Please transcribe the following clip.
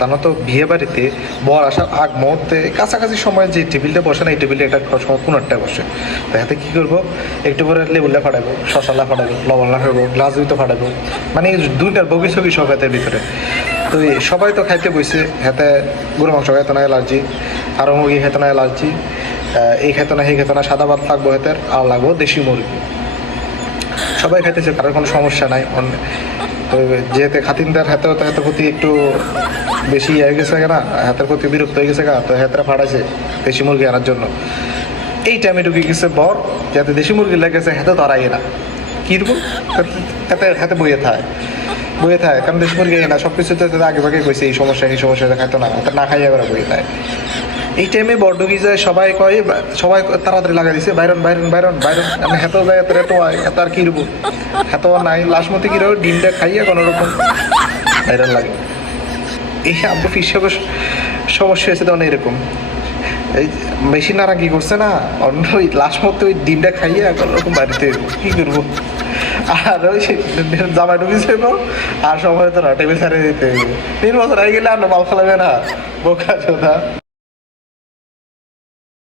জানো তো বিয়ে বাড়িতে বর আসার আগ মুহূর্তে কাছাকাছি সময় যে টেবিলটা বসে না এই টেবিলে একটা সময় কোনটায় বসে। তো হাতে কী করবো, একটু করে লেবুলা ফাটাবো, শশালা ফাটাবো, লবণ ফাটাবো, গ্লাস দুইতে ফাটাবো, মানে দুইটার বগি ছবি সব হাতের ভিতরে। তো সবাই তো খাইতে বইছে, হাতে গরু মাংস খাইতো না অ্যালার্জি, আরও মুরগি খাইতো না অ্যালার্জি, এই খেতো না সেই খেতো না, সাদা ভাত লাগবো হাতের, আর লাগবো দেশি মুরগি। সবাই খাইতেছে, কারোর কোনো সমস্যা নাই। তো যেহেতু খাতিনদার হাতেও তো হাতের প্রতি একটু বেশি হয়ে গেছে না, হাতের প্রতি বিরক্ত হয়ে গেছে গা, তো হাতেরা ফাটাইছে দেশি মুরগি আনার জন্য। এই টাইমে ঢুকে গেছে বর, যাতে দেশি মুরগি লেগেছে হাতে ধরাই না, কিরকম হাতে হাতে বইয়ে থাকে, কারণ দেশি মুরগি না সব কিছুতে আগে ভাগে কইছে এই সমস্যা খাইতো না, ওটা না খাইয়া করে বইয়ে থাকে। এই টাইমে বড় ঢুকি যায়, সবাই কয়, সবাই তাড়াতাড়ি লাগাই দিছে বাইরন বাইরন বাইরন বাইরন, আমি হেঁতেও যায় এত রেটো হয়, এত আর কি রুবো, হেঁতেও নাই লাশ মতো কি রকম ডিমটা খাইয়া কোনো রকম বাইরন লাগে। এই আব্বু হিসাবে সমস্যা হয়েছে তখন এরকম, এই বেশি নারাঙ্গি করছে না, অন্য ওই লাশ মতো ওই ডিমটা খাইয়া কোনো রকম বাড়িতে কি করবো। আর ওই জামাই ঢুকিয়েছে আর সময় তো না টেবিল ছাড়িয়ে দিতে 3 বছর হয়ে গেলে আর মাল ফেলাবে না, বোকা চোদা।